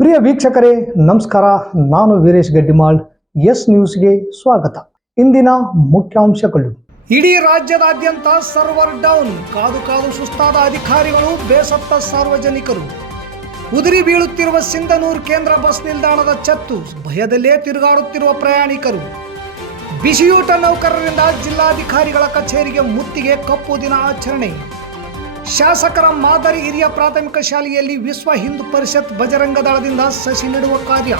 ಪ್ರಿಯ ವೀಕ್ಷಕರೇ ನಮಸ್ಕಾರ. ನಾನು ವೀರೇಶ್ ಗಡ್ಡಿಮಾಳ್. ಎಸ್ ನ್ಯೂಸ್ಗೆ ಸ್ವಾಗತ. ಇಂದಿನ ಮುಖ್ಯಾಂಶಗಳು. ಇಡೀ ರಾಜ್ಯದಾದ್ಯಂತ ಸರ್ವರ್ ಡೌನ್. ಕಾದು ಕಾದು ಸುಸ್ತಾದ ಅಧಿಕಾರಿಗಳು, ಬೇಸತ್ತ ಸಾರ್ವಜನಿಕರು. ಉದುರಿ ಬೀಳುತ್ತಿರುವ ಸಿಂಧನೂರು ಕೇಂದ್ರ ಬಸ್ ನಿಲ್ದಾಣದ ಛತ್ತು. ಭಯದಲ್ಲೇ ತಿರುಗಾಡುತ್ತಿರುವ ಪ್ರಯಾಣಿಕರು. ಬಿಸಿಯೂಟ ನೌಕರರಿಂದ ಜಿಲ್ಲಾಧಿಕಾರಿಗಳ ಕಚೇರಿಗೆ ಮುತ್ತಿಗೆ, ಕಪ್ಪು ದಿನ ಆಚರಣೆ. ಶಾಸಕರ ಮಾದರಿ ಹಿರಿಯ ಪ್ರಾಥಮಿಕ ಶಾಲೆಯಲ್ಲಿ ವಿಶ್ವ ಹಿಂದೂ ಪರಿಷತ್ ಬಜರಂಗ ದಳದಿಂದ ಸಸಿ ನೆಡುವ ಕಾರ್ಯ.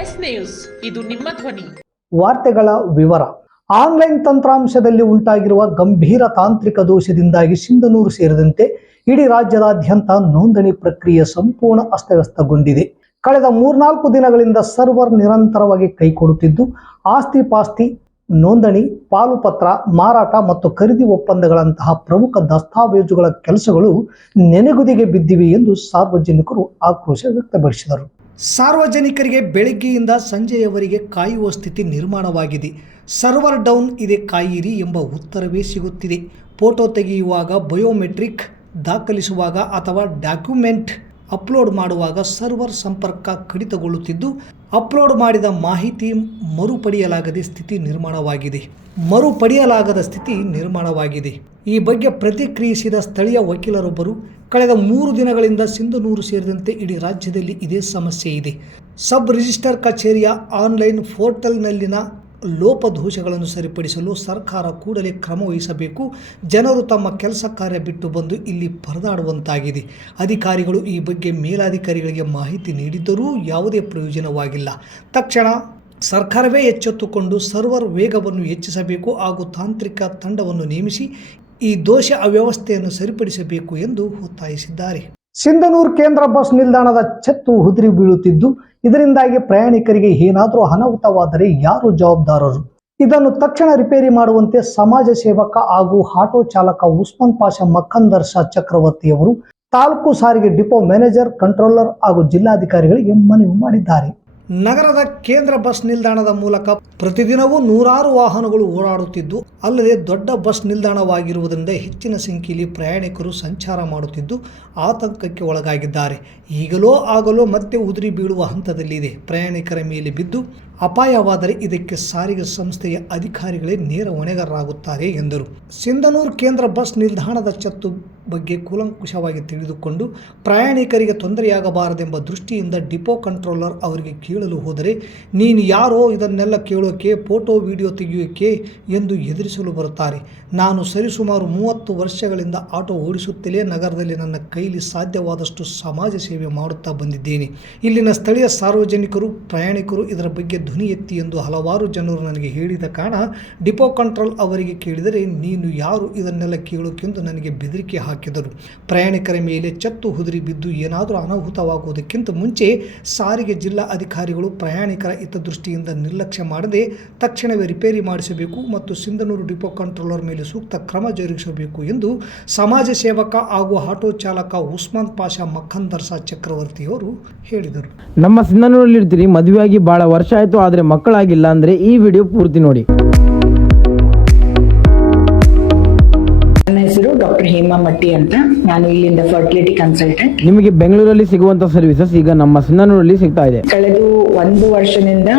ಎಸ್ ನ್ಯೂಸ್, ಇದು ನಿಮ್ಮ ಧ್ವನಿ. ವಾರ್ತೆಗಳ ವಿವರ. ಆನ್ಲೈನ್ ತಂತ್ರಾಂಶದಲ್ಲಿ ಉಂಟಾಗಿರುವ ಗಂಭೀರ ತಾಂತ್ರಿಕ ದೋಷದಿಂದಾಗಿ ಸಿಂಧನೂರು ಸೇರಿದಂತೆ ಇಡೀ ರಾಜ್ಯದಾದ್ಯಂತ ನೋಂದಣಿ ಪ್ರಕ್ರಿಯೆ ಸಂಪೂರ್ಣ ಅಸ್ತವ್ಯಸ್ತಗೊಂಡಿದೆ. ಕಳೆದ 3-4 ದಿನಗಳಿಂದ ಸರ್ವರ್ ನಿರಂತರವಾಗಿ ಕೈಕೊಡುತ್ತಿದ್ದು, ಆಸ್ತಿ ಪಾಸ್ತಿ ನೋಂದಣಿ, ಪಾಲುಪತ್ರ, ಮಾರಾಟ ಮತ್ತು ಖರೀದಿ ಒಪ್ಪಂದಗಳಂತಹ ಪ್ರಮುಖ ದಸ್ತಾವೇಜುಗಳ ಕೆಲಸಗಳು ನೆನೆಗುದಿಗೆ ಬಿದ್ದಿವೆ ಎಂದು ಸಾರ್ವಜನಿಕರು ಆಕ್ರೋಶ ವ್ಯಕ್ತಪಡಿಸಿದರು. ಸಾರ್ವಜನಿಕರಿಗೆ ಬೆಳಗ್ಗೆಯಿಂದ ಸಂಜೆಯವರೆಗೆ ಕಾಯುವ ಸ್ಥಿತಿ ನಿರ್ಮಾಣವಾಗಿದೆ. ಸರ್ವರ್ ಡೌನ್ ಇದೆ, ಕಾಯಿರಿ ಎಂಬ ಉತ್ತರವೇ ಸಿಗುತ್ತಿದೆ. ಫೋಟೋ ತೆಗೆಯುವಾಗ, ಬಯೋಮೆಟ್ರಿಕ್ ದಾಖಲಿಸುವಾಗ ಅಥವಾ ಡಾಕ್ಯುಮೆಂಟ್ ಅಪ್ಲೋಡ್ ಮಾಡುವಾಗ ಸರ್ವರ್ ಸಂಪರ್ಕ ಕಡಿತಗೊಳ್ಳುತ್ತಿದ್ದು, ಅಪ್ಲೋಡ್ ಮಾಡಿದ ಮಾಹಿತಿ ಮರುಪಡೆಯಲಾಗದ ಸ್ಥಿತಿ ನಿರ್ಮಾಣವಾಗಿದೆ. ಈ ಬಗ್ಗೆ ಪ್ರತಿಕ್ರಿಯಿಸಿದ ಸ್ಥಳೀಯ ವಕೀಲರೊಬ್ಬರು, ಕಳೆದ 3 ದಿನಗಳಿಂದ ಸಿಂಧನೂರು ಸೇರಿದಂತೆ ಇಡೀ ರಾಜ್ಯದಲ್ಲಿ ಇದೇ ಸಮಸ್ಯೆ ಇದೆ. ಸಬ್ ರಿಜಿಸ್ಟರ್ ಕಚೇರಿಯ ಆನ್ಲೈನ್ ಪೋರ್ಟಲ್ನಲ್ಲಿನ ಲೋಪದೋಷಗಳನ್ನು ಸರಿಪಡಿಸಲು ಸರ್ಕಾರ ಕೂಡಲೇ ಕ್ರಮ ವಹಿಸಬೇಕು. ಜನರು ತಮ್ಮ ಕೆಲಸ ಕಾರ್ಯ ಬಿಟ್ಟು ಬಂದು ಇಲ್ಲಿ ಪರದಾಡುವಂತಾಗಿದೆ. ಅಧಿಕಾರಿಗಳು ಈ ಬಗ್ಗೆ ಮೇಲಾಧಿಕಾರಿಗಳಿಗೆ ಮಾಹಿತಿ ನೀಡಿದ್ದರೂ ಯಾವುದೇ ಪ್ರಯೋಜನವಾಗಿಲ್ಲ. ತಕ್ಷಣ ಸರ್ಕಾರವೇ ಎಚ್ಚೆತ್ತುಕೊಂಡು ಸರ್ವರ್ ವೇಗವನ್ನು ಹೆಚ್ಚಿಸಬೇಕು ಹಾಗೂ ತಾಂತ್ರಿಕ ತಂಡವನ್ನು ನೇಮಿಸಿ ಈ ದೋಷ ಅವ್ಯವಸ್ಥೆಯನ್ನು ಸರಿಪಡಿಸಬೇಕು ಎಂದು ಒತ್ತಾಯಿಸಿದ್ದಾರೆ. ಸಿಂಧನೂರು ಕೇಂದ್ರ ಬಸ್ ನಿಲ್ದಾಣದ ಛತ್ತು ಉದುರಿ ಬೀಳುತ್ತಿದ್ದು, ಇದರಿಂದಾಗಿ ಪ್ರಯಾಣಿಕರಿಗೆ ಏನಾದರೂ ಅನಾಹುತವಾದರೆ ಯಾರು ಜವಾಬ್ದಾರರು? ಇದನ್ನು ತಕ್ಷಣ ರಿಪೇರಿ ಮಾಡುವಂತೆ ಸಮಾಜ ಸೇವಕ ಹಾಗೂ ಆಟೋ ಚಾಲಕ ಉಸ್ಮಾನ್ ಪಾಷಾ ಮಕ್ಕಂದರ್ ಶಾ ಚಕ್ರವರ್ತಿಯವರು ತಾಲೂಕು ಸಾರಿಗೆ ಡಿಪೋ ಮ್ಯಾನೇಜರ್, ಕಂಟ್ರೋಲರ್ ಹಾಗೂ ಜಿಲ್ಲಾಧಿಕಾರಿಗಳಿಗೆ ಮನವಿ ಮಾಡಿದ್ದಾರೆ. ನಗರದ ಕೇಂದ್ರ ಬಸ್ ನಿಲ್ದಾಣದ ಮೂಲಕ ಪ್ರತಿದಿನವೂ 100 ವಾಹನಗಳು ಓಡಾಡುತ್ತಿದ್ದು, ಅಲ್ಲದೆ ದೊಡ್ಡ ಬಸ್ ನಿಲ್ದಾಣವಾಗಿರುವುದರಿಂದ ಹೆಚ್ಚಿನ ಸಂಖ್ಯೆಯಲ್ಲಿ ಪ್ರಯಾಣಿಕರು ಸಂಚಾರ ಮಾಡುತ್ತಿದ್ದು ಆತಂಕಕ್ಕೆ ಒಳಗಾಗಿದ್ದಾರೆ. ಈಗಲೋ ಆಗಲೋ ಮತ್ತೆ ಉದುರಿ ಬೀಳುವ ಹಂತದಲ್ಲಿದೆ. ಪ್ರಯಾಣಿಕರ ಮೇಲೆ ಬಿದ್ದು ಅಪಾಯವಾದರೆ ಇದಕ್ಕೆ ಸಾರಿಗೆ ಸಂಸ್ಥೆಯ ಅಧಿಕಾರಿಗಳೇ ನೇರ ಹೊಣೆಗಾರರಾಗುತ್ತಾರೆ ಎಂದರು. ಸಿಂಧನೂರು ಕೇಂದ್ರ ಬಸ್ ನಿಲ್ದಾಣದ ಛತ್ತು ಬಗ್ಗೆ ಕೂಲಂಕುಷವಾಗಿ ತಿಳಿದುಕೊಂಡು ಪ್ರಯಾಣಿಕರಿಗೆ ತೊಂದರೆಯಾಗಬಾರದೆಂಬ ದೃಷ್ಟಿಯಿಂದ ಡಿಪೋ ಕಂಟ್ರೋಲರ್ ಅವರಿಗೆ ಕೇಳಲು ಹೋದರೆ, ನೀನು ಯಾರೋ ಇದನ್ನೆಲ್ಲ ಕೇಳೋಕೆ, ಫೋಟೋ ವಿಡಿಯೋ ತೆಗೆಯೋಕೆ ಎಂದು ಎದುರಿಸಲು ಬರುತ್ತಾರೆ. ನಾನು ಸರಿಸುಮಾರು 30 ವರ್ಷಗಳಿಂದ ಆಟೋ ಓಡಿಸುತ್ತಲೇ ನಗರದಲ್ಲಿ ನನ್ನ ಕೈಲಿ ಸಾಧ್ಯವಾದಷ್ಟು ಸಮಾಜ ಸೇವೆ ಮಾಡುತ್ತಾ ಬಂದಿದ್ದೇನೆ. ಇಲ್ಲಿನ ಸ್ಥಳೀಯ ಸಾರ್ವಜನಿಕರು, ಪ್ರಯಾಣಿಕರು ಇದರ ಬಗ್ಗೆ ಧ್ವನಿ ಎತ್ತಿ ಎಂದು ಹಲವಾರು ಜನರು ನನಗೆ ಹೇಳಿದ ಕಾರಣ ಡಿಪೋ ಕಂಟ್ರೋಲ್ ಅವರಿಗೆ ಕೇಳಿದರೆ, ನೀನು ಯಾರು ಇದನ್ನೆಲ್ಲ ಕೇಳೋಕೆಂದು ನನಗೆ ಬೆದರಿಕೆ ಹಾಕಿದರು. ಪ್ರಯಾಣಿಕರ ಮೇಲೆ ಛತ್ತು ಉದುರಿ ಬಿದ್ದು ಏನಾದರೂ ಅನಾಹುತವಾಗುವುದಕ್ಕಿಂತ ಮುಂಚೆ ಸಾರಿಗೆ ಜಿಲ್ಲಾ ಅಧಿಕಾರಿಗಳು ಪ್ರಯಾಣಿಕರ ಹಿತದೃಷ್ಟಿಯಿಂದ ನಿರ್ಲಕ್ಷ್ಯ ಮಾಡದೆ ತಕ್ಷಣವೇ ರಿಪೇರಿ ಮಾಡಿಸಬೇಕು ಮತ್ತು ಸಿಂಧನೂರು ಡಿಪೋ ಕಂಟ್ರೋಲರ್ ಮೇಲೆ ಸೂಕ್ತ ಕ್ರಮ ಜರುಗಿಸಬೇಕು ಎಂದು ಸಮಾಜ ಸೇವಕ ಹಾಗೂ ಆಟೋ ಚಾಲಕ ಉಸ್ಮಾನ್ ಪಾಷಾ ಮಕ್ಕಂದರ್ ಶಾ ಚಕ್ರವರ್ತಿಯವರು ಹೇಳಿದರು. ನಮ್ಮ ಸಿಂಧನೂರಲ್ಲಿ ಇರ್ತೀರಿ, ಮದುವೆಯಾಗಿ ಬಹಳ ವರ್ಷ ಆಯಿತು, ಆದರೆ ಮಕ್ಕಳಾಗಿಲ್ಲ ಅಂದರೆ ಈ ವಿಡಿಯೋ ಪೂರ್ತಿ ನೋಡಿ. ನನ್ನ ಹೆಸರು ಡಾಕ್ಟರ್ ಹೇಮಾ ಮಟ್ಟಿ ಅಂತ. ನಾನು ಇಲ್ಲಿಂದ ಫರ್ಟಿಲಿಟಿ ಕನ್ಸಲ್ಟೆಂಟ್. ನಿಮಗೆ ಬೆಂಗಳೂರಲ್ಲಿ ಸಿಗುವಂತ ಸರ್ವಿಸಸ್ ಈಗ ನಮ್ಮ ಸಿಂಧನೂರಲ್ಲಿ ಸಿಗ್ತಾ ಇದೆ. ಕಳೆದ 1 ವರ್ಷದಿಂದ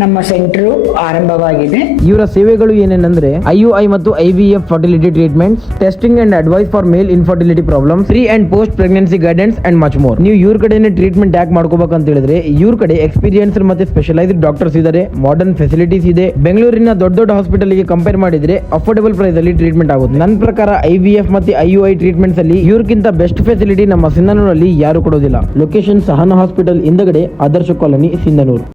ನಮ್ಮ ಸೆಂಟರ್ ಆರಂಭವಾಗಿದೆ. ಇವರ ಸೇವೆಗಳು ಏನೇನೆಂದ್ರೆ IUI ಮತ್ತು IVF fertility treatments, testing and advice for male infertility problem, pre and post pregnancy guidance and much more. ನೀವು ಇವ್ರ ಕಡೆನೇ ಟ್ರೀಟ್ಮೆಂಟ್ ಯಾಕೆ ಮಾಡ್ಕೋಬೇಕಂತ ಹೇಳಿದ್ರೆ, ಇವ್ರ ಕಡೆ ಎಕ್ಸ್ಪೀರಿಯನ್ಸ್ ಮತ್ತೆ ಸ್ಪೆಷಲೈಸ್ಡ್ ಡಾಕ್ಟರ್ಸ್ ಇದ್ದಾರೆ, ಮಾಡರ್ನ್ ಫೆಸಿಲಿಟೀಸ್ ಇದೆ. ಬೆಂಗಳೂರಿನ ದೊಡ್ಡ ಹಾಸ್ಪಿಟಲ್ ಗೆ ಕಂಪೇರ್ ಮಾಡಿದ್ರೆ ಅಫೋರ್ಡಬಲ್ ಪ್ರೈಸ್ ಅಲ್ಲಿ ಟ್ರೀಟ್ಮೆಂಟ್ ಆಗುತ್ತೆ. ನನ್ನ ಪ್ರಕಾರ IVF ಮತ್ತು IUI ಟ್ರೀಟ್ಮೆಂಟ್ಸ್ ಅಲ್ಲಿ ಇವ್ರಕ್ಕಿಂತ ಬೆಸ್ಟ್ ಫೆಸಿಲಿಟಿ ನಮ್ಮ ಸಿಂಧನೂರಲ್ಲಿ ಯಾರು ಕೊಡೋದಿಲ್ಲ. ಲೊಕೇಶನ್ ಸಹನ ಹಾಸ್ಪಿಟಲ್ ಹಿಂದಗಡೆ, ಆದರ್ಶ ಕಾಲೋನಿ, ಸಿಂಧನೂರು.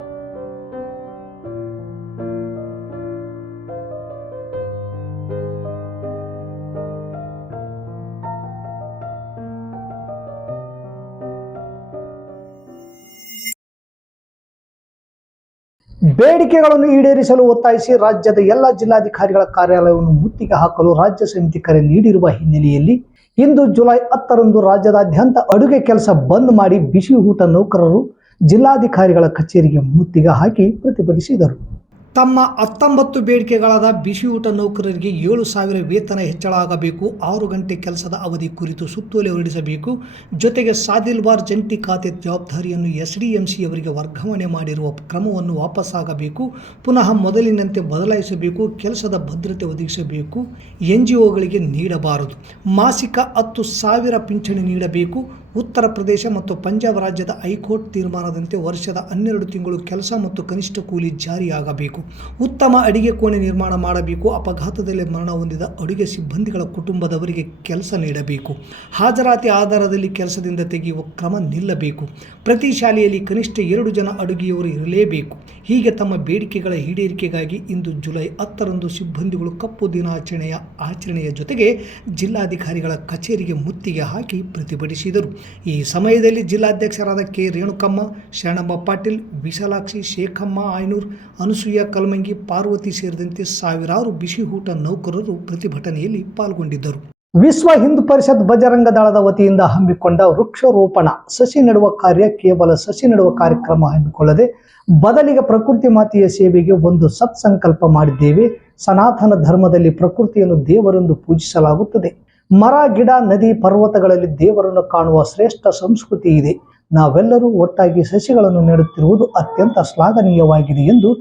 ಬೇಡಿಕೆಗಳನ್ನು ಈಡೇರಿಸಲು ಒತ್ತಾಯಿಸಿ ರಾಜ್ಯದ ಎಲ್ಲ ಜಿಲ್ಲಾಧಿಕಾರಿಗಳ ಕಾರ್ಯಾಲಯವನ್ನು ಮುತ್ತಿಗೆ ಹಾಕಲು ರಾಜ್ಯ ಸಮಿತಿ ಕರೆ ನೀಡಿರುವ ಹಿನ್ನೆಲೆಯಲ್ಲಿ ಇಂದು ಜುಲೈ 10ರಂದು ರಾಜ್ಯದಾದ್ಯಂತ ಅಡುಗೆ ಕೆಲಸ ಬಂದ್ ಮಾಡಿ ಬಿಸಿ ಊಟ ನೌಕರರು ಜಿಲ್ಲಾಧಿಕಾರಿಗಳ ಕಚೇರಿಗೆ ಮುತ್ತಿಗೆ ಹಾಕಿ ಪ್ರತಿಭಟಿಸಿದರು. ತಮ್ಮ 19 ಬೇಡಿಕೆಗಳಾದ ಬಿಸಿಯೂಟ ನೌಕರರಿಗೆ 7,000 ವೇತನ ಹೆಚ್ಚಳ ಆಗಬೇಕು, 6 ಗಂಟೆ ಕೆಲಸದ ಅವಧಿ ಕುರಿತು ಸುತ್ತೋಲೆ ಹೊರಡಿಸಬೇಕು, ಜೊತೆಗೆ ಸಾದಿಲ್ವಾರ್ ಜಂಟಿ ಖಾತೆ ಜವಾಬ್ದಾರಿಯನ್ನು SDMCಯವರಿಗೆ ವರ್ಗಾವಣೆ ಮಾಡಿರುವ ಕ್ರಮವನ್ನು ವಾಪಸ್ಸಾಗಬೇಕು, ಪುನಃ ಮೊದಲಿನಂತೆ ಬದಲಾಯಿಸಬೇಕು, ಕೆಲಸದ ಭದ್ರತೆ ಒದಗಿಸಬೇಕು, NGOಗಳಿಗೆ ನೀಡಬಾರದು, ಮಾಸಿಕ 10,000 ಪಿಂಚಣಿ ನೀಡಬೇಕು, ಉತ್ತರ ಪ್ರದೇಶ ಮತ್ತು ಪಂಜಾಬ್ ರಾಜ್ಯದ ಹೈಕೋರ್ಟ್ ತೀರ್ಮಾನದಂತೆ ವರ್ಷದ 12 ತಿಂಗಳು ಕೆಲಸ ಮತ್ತು ಕನಿಷ್ಠ ಕೂಲಿ ಜಾರಿಯಾಗಬೇಕು, ಉತ್ತಮ ಅಡಿಗೆ ಕೋಣೆ ನಿರ್ಮಾಣ ಮಾಡಬೇಕು, ಅಪಘಾತದಲ್ಲಿ ಮರಣ ಹೊಂದಿದ ಅಡುಗೆ ಸಿಬ್ಬಂದಿಗಳ ಕುಟುಂಬದವರಿಗೆ ಕೆಲಸ ನೀಡಬೇಕು, ಹಾಜರಾತಿ ಆಧಾರದಲ್ಲಿ ಕೆಲಸದಿಂದ ತೆಗೆಯುವ ಕ್ರಮ ನಿಲ್ಲಬೇಕು, ಪ್ರತಿ ಶಾಲೆಯಲ್ಲಿ ಕನಿಷ್ಠ 2 ಜನ ಅಡುಗೆಯವರು ಇರಲೇಬೇಕು. ಹೀಗೆ ತಮ್ಮ ಬೇಡಿಕೆಗಳ ಈಡೇರಿಕೆಗಾಗಿ ಇಂದು ಜುಲೈ 10ರಂದು ಸಿಬ್ಬಂದಿಗಳು ಕಪ್ಪು ದಿನಾಚರಣೆಯ ಆಚರಣೆಯ ಜೊತೆಗೆ ಜಿಲ್ಲಾಧಿಕಾರಿಗಳ ಕಚೇರಿಗೆ ಮುತ್ತಿಗೆ ಹಾಕಿ ಪ್ರತಿಭಟಿಸಿದರು. ಈ ಸಮಯದಲ್ಲಿ ಜಿಲ್ಲಾಧ್ಯಕ್ಷರಾದ ಕೆ ರೇಣುಕಮ್ಮ, ಶರಣಮ್ಮ ಪಾಟೀಲ್, ವಿಶಾಲಾಕ್ಷಿ, ಶೇಖಮ್ಮ ಆಯ್ನೂರ್, ಅನಸೂಯ ಕಲ್ಮಂಗಿ, ಪಾರ್ವತಿ ಸೇರಿದಂತೆ ಸಾವಿರಾರು ಬಿಸಿಯೂಟ ನೌಕರರು ಪ್ರತಿಭಟನೆಯಲ್ಲಿ ಪಾಲ್ಗೊಂಡಿದ್ದರು. ವಿಶ್ವ ಹಿಂದೂ ಪರಿಷತ್ ಬಜರಂಗ ದಳದ ವತಿಯಿಂದ ಹಮ್ಮಿಕೊಂಡ ವೃಕ್ಷಾರೋಪಣ ಸಸಿ ನೆಡುವ ಕಾರ್ಯ ಕೇವಲ ಸಸಿ ನೆಡುವ ಕಾರ್ಯಕ್ರಮ ಹಮ್ಮಿಕೊಳ್ಳದೆ ಬದಲಿಗೆ ಪ್ರಕೃತಿ ಮಾತೆಯ ಸೇವೆಗೆ ಒಂದು ಸತ್ಸಂಕಲ್ಪ ಮಾಡಿದ್ದೇವೆ. ಸನಾತನ ಧರ್ಮದಲ್ಲಿ ಪ್ರಕೃತಿಯನ್ನು ದೇವರೆಂದು ಪೂಜಿಸಲಾಗುತ್ತದೆ. ಮರ, ಗಿಡ, ನದಿ, ಪರ್ವತಗಳಲ್ಲಿ ದೇವರನ್ನು ಕಾಣುವ ಶ್ರೇಷ್ಠ ಸಂಸ್ಕೃತಿ ಇದೆ. ನಾವೆಲ್ಲರೂ ಒಟ್ಟಾಗಿ ಸಸಿಗಳನ್ನು ನೆಡುತ್ತಿರುವುದು ಅತ್ಯಂತ ಶ್ಲಾಘನೀಯವಾಗಿದೆ ಎಂದು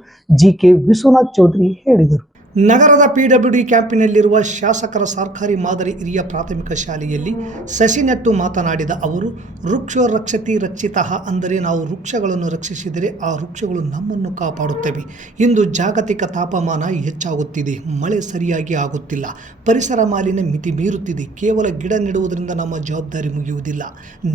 GK ವಿಶ್ವನಾಥ್ ಚೌಧರಿ ಹೇಳಿದರು. ನಗರದ PWD ಕ್ಯಾಂಪಿನಲ್ಲಿರುವ ಶಾಸಕರ ಸರ್ಕಾರಿ ಮಾದರಿ ಹಿರಿಯ ಪ್ರಾಥಮಿಕ ಶಾಲೆಯಲ್ಲಿ ಸಸಿ ನೆಟ್ಟು ಮಾತನಾಡಿದ ಅವರು, ವೃಕ್ಷೋ ರಕ್ಷತಿ ರಕ್ಷಿತಃ, ಅಂದರೆ ನಾವು ವೃಕ್ಷಗಳನ್ನು ರಕ್ಷಿಸಿದರೆ ಆ ವೃಕ್ಷಗಳು ನಮ್ಮನ್ನು ಕಾಪಾಡುತ್ತವೆ. ಇಂದು ಜಾಗತಿಕ ತಾಪಮಾನ ಹೆಚ್ಚಾಗುತ್ತಿದೆ, ಮಳೆ ಸರಿಯಾಗಿ ಆಗುತ್ತಿಲ್ಲ, ಪರಿಸರ ಮಾಲಿನ್ಯ ಮಿತಿ ಮೀರುತ್ತಿದೆ. ಕೇವಲ ಗಿಡ ನೆಡುವುದರಿಂದ ನಮ್ಮ ಜವಾಬ್ದಾರಿ ಮುಗಿಯುವುದಿಲ್ಲ.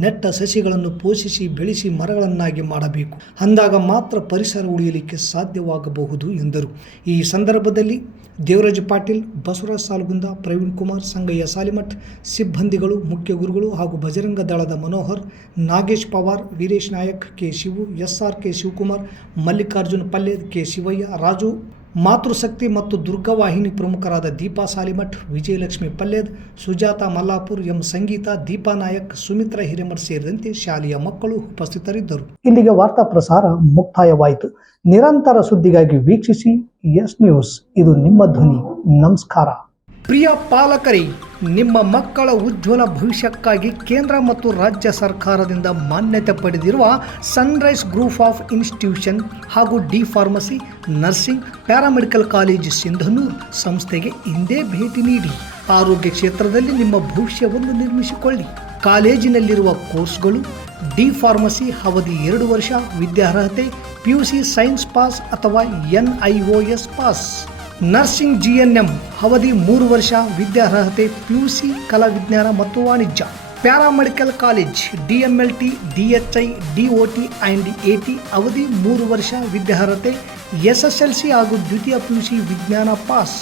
ನೆಟ್ಟ ಸಸಿಗಳನ್ನು ಪೋಷಿಸಿ ಬೆಳೆಸಿ ಮರಗಳನ್ನಾಗಿ ಮಾಡಬೇಕು. ಅಂದಾಗ ಮಾತ್ರ ಪರಿಸರ ಉಳಿಯಲಿಕ್ಕೆ ಸಾಧ್ಯವಾಗಬಹುದು ಎಂದರು. ಈ ಸಂದರ್ಭದಲ್ಲಿ ದೇವರಾಜ ಪಾಟೀಲ್, ಬಸವರಾಜ್ ಸಾಲ್ಗುಂದ, ಪ್ರವೀಣ್ ಕುಮಾರ್, ಸಂಗಯ್ಯ ಸಾಲಿಮಠ್, ಸಿಬ್ಬಂದಿಗಳು, ಮುಖ್ಯ ಗುರುಗಳು ಹಾಗೂ ಬಜರಂಗ ದಳದ Manohar, Nagesh Pawar, Veeresh Nayak, K Shivu, SRK Shivakumar, Mallikarjun Palled, K Shivayya, Raju, Matrushakti ಮತ್ತು ದುರ್ಗವಾಹಿನಿ ಪ್ರಮುಖರಾದ ದೀಪಾ ಸಾಲಿಮಠ್, ವಿಜಯಲಕ್ಷ್ಮಿ ಪಲ್ಲೇದ್, ಸುಜಾತ ಮಲ್ಲಾಪುರ್, ಎಂ ಸಂಗೀತಾ, ದೀಪಾ ನಾಯಕ್, ಸುಮಿತ್ರಾ ಹಿರೇಮಠ್ ಸೇರಿದಂತೆ ಶಾಲೆಯ ಮಕ್ಕಳು ಉಪಸ್ಥಿತರಿದ್ದರು. ಇಲ್ಲಿಗೆ ವಾರ್ತಾ ಪ್ರಸಾರ ಮುಕ್ತಾಯವಾಯಿತು. ನಿರಂತರ ಸುದ್ದಿಗಾಗಿ ವೀಕ್ಷಿಸಿ ಎಸ್ ನ್ಯೂಸ್, ಇದು ನಿಮ್ಮ ಧ್ವನಿ. ನಮಸ್ಕಾರ. ಪ್ರಿಯ ಪಾಲಕರೇ, ನಿಮ್ಮ ಮಕ್ಕಳ ಉಜ್ವಲ ಭವಿಷ್ಯಕ್ಕಾಗಿ ಕೇಂದ್ರ ಮತ್ತು ರಾಜ್ಯ ಸರ್ಕಾರದಿಂದ ಮಾನ್ಯತೆ ಪಡೆದಿರುವ ಸನ್ರೈಸ್ ಗ್ರೂಪ್ ಆಫ್ ಇನ್ಸ್ಟಿಟ್ಯೂಷನ್ ಹಾಗೂ D pharmacy, nursing, paramedical college Sindhanur ಸಂಸ್ಥೆಗೆ ಹಿಂದೆ ಭೇಟಿ ನೀಡಿ ಆರೋಗ್ಯ ಕ್ಷೇತ್ರದಲ್ಲಿ ನಿಮ್ಮ ಭವಿಷ್ಯವನ್ನು ನಿರ್ಮಿಸಿಕೊಳ್ಳಿ. ಕಾಲೇಜಿನಲ್ಲಿರುವ ಕೋರ್ಸ್ಗಳು: ಡಿ ಫಾರ್ಮಸಿ ಅವಧಿ 2 ವರ್ಷ, ವಿದ್ಯಾರ್ಹತೆ PUC ಸೈನ್ಸ್ ಪಾಸ್ ಅಥವಾ NIOS ಪಾಸ್. ನರ್ಸಿಂಗ್ GNM ಅವಧಿ 3 ವರ್ಷ, ವಿದ್ಯಾರ್ಹತೆ PUC ಕಲಾ ವಿಜ್ಞಾನ ಮತ್ತು ವಾಣಿಜ್ಯ. Paramedical college DMLT, DHI, DOT and AT ಅವಧಿ 3 ವರ್ಷ, ವಿದ್ಯಾರ್ಹತೆ SSLC ಹಾಗೂ ದ್ವಿತೀಯ PUC ವಿಜ್ಞಾನ ಪಾಸ್.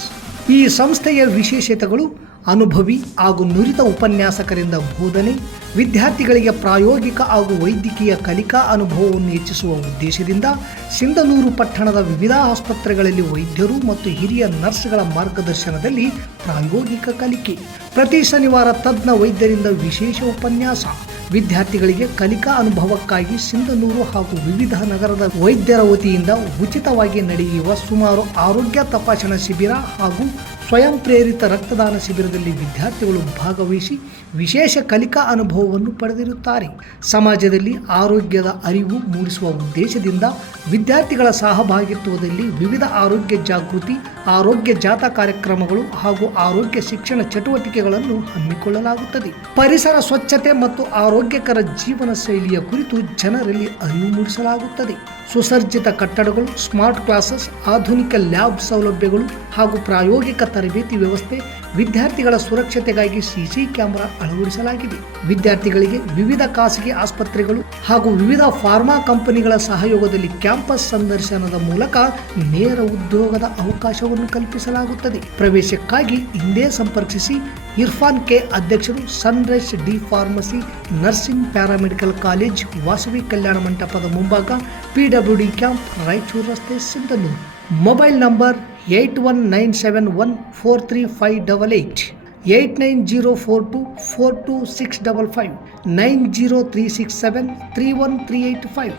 ಈ ಸಂಸ್ಥೆಯ ವಿಶೇಷತೆಗಳು: ಅನುಭವಿ ಹಾಗೂ ನುರಿತ ಉಪನ್ಯಾಸಕರಿಂದ ಬೋಧನೆ, ವಿದ್ಯಾರ್ಥಿಗಳಿಗೆ ಪ್ರಾಯೋಗಿಕ ಹಾಗೂ ವೈದ್ಯಕೀಯ ಕಲಿಕಾ ಅನುಭವವನ್ನು ಹೆಚ್ಚಿಸುವ ಉದ್ದೇಶದಿಂದ ಸಿಂಧನೂರು ಪಟ್ಟಣದ ವಿವಿಧ ಆಸ್ಪತ್ರೆಗಳಲ್ಲಿ ವೈದ್ಯರು ಮತ್ತು ಹಿರಿಯ ನರ್ಸ್ಗಳ ಮಾರ್ಗದರ್ಶನದಲ್ಲಿ ಪ್ರಾಯೋಗಿಕ ಕಲಿಕೆ. ಪ್ರತಿ ಶನಿವಾರ ತಜ್ಞ ವೈದ್ಯರಿಂದ ವಿಶೇಷ ಉಪನ್ಯಾಸ. ವಿದ್ಯಾರ್ಥಿಗಳಿಗೆ ಕಲಿಕಾ ಅನುಭವಕ್ಕಾಗಿ ಸಿಂಧನೂರು ಹಾಗೂ ವಿವಿಧ ನಗರದ ವೈದ್ಯರ ವತಿಯಿಂದ ಉಚಿತವಾಗಿ ನಡೆಯುವ ಸುಮಾರು ಆರೋಗ್ಯ ತಪಾಸಣಾ ಶಿಬಿರ ಹಾಗೂ ಸ್ವಯಂ ಪ್ರೇರಿತ ರಕ್ತದಾನ ಶಿಬಿರದಲ್ಲಿ ವಿದ್ಯಾರ್ಥಿಗಳು ಭಾಗವಹಿಸಿ ವಿಶೇಷ ಕಲಿಕಾ ಅನುಭವವನ್ನು ಪಡೆದಿರುತ್ತಾರೆ. ಸಮಾಜದಲ್ಲಿ ಆರೋಗ್ಯದ ಅರಿವು ಮೂಡಿಸುವ ಉದ್ದೇಶದಿಂದ ವಿದ್ಯಾರ್ಥಿಗಳ ಸಹಭಾಗಿತ್ವದಲ್ಲಿ ವಿವಿಧ ಆರೋಗ್ಯ ಜಾಗೃತಿ, ಆರೋಗ್ಯ ಜಾಥಾ ಕಾರ್ಯಕ್ರಮಗಳು ಹಾಗೂ ಆರೋಗ್ಯ ಶಿಕ್ಷಣ ಚಟುವಟಿಕೆಗಳನ್ನು ಹಮ್ಮಿಕೊಳ್ಳಲಾಗುತ್ತದೆ. ಪರಿಸರ ಸ್ವಚ್ಛತೆ ಮತ್ತು ಆರೋಗ್ಯಕರ ಜೀವನ ಶೈಲಿಯ ಕುರಿತು ಜನರಲ್ಲಿ ಅರಿವು ಮೂಡಿಸಲಾಗುತ್ತದೆ. ಸುಸಜ್ಜಿತ ಕಟ್ಟಡಗಳು, ಸ್ಮಾರ್ಟ್ ಕ್ಲಾಸಸ್, ಆಧುನಿಕ ಲ್ಯಾಬ್ ಸೌಲಭ್ಯಗಳು ಹಾಗೂ ಪ್ರಾಯೋಗಿಕ ತರಬೇತಿ ವ್ಯವಸ್ಥೆ. ವಿದ್ಯಾರ್ಥಿಗಳ ಸುರಕ್ಷತೆಗಾಗಿ CC ಕ್ಯಾಮೆರಾ ಅಳವಡಿಸಲಾಗಿದೆ. ವಿದ್ಯಾರ್ಥಿಗಳಿಗೆ ವಿವಿಧ ಖಾಸಗಿ ಆಸ್ಪತ್ರೆಗಳು ಹಾಗೂ ವಿವಿಧ ಫಾರ್ಮಾ ಕಂಪನಿಗಳ ಸಹಯೋಗದಲ್ಲಿ ಕ್ಯಾಂಪಸ್ ಸಂದರ್ಶನದ ಮೂಲಕ ನೇರ ಉದ್ಯೋಗದ ಅವಕಾಶವನ್ನು ಕಲ್ಪಿಸಲಾಗುತ್ತದೆ. ಪ್ರವೇಶಕ್ಕಾಗಿ ಹಿಂದೆ ಸಂಪರ್ಕಿಸಿ. ಇರ್ಫಾನ್ K, ಅಧ್ಯಕ್ಷರು, sunrise D pharmacy, nursing, paramedical college, Vasavi Kalyana ಮಂಟಪದ ಮುಂಭಾಗ, PWD ಕ್ಯಾಂಪ್, ರಾಯಚೂರು ರಸ್ತೆ, ಸಿಂಧನೂರು. Mobile number 8197143588, 8904242655, 903673135.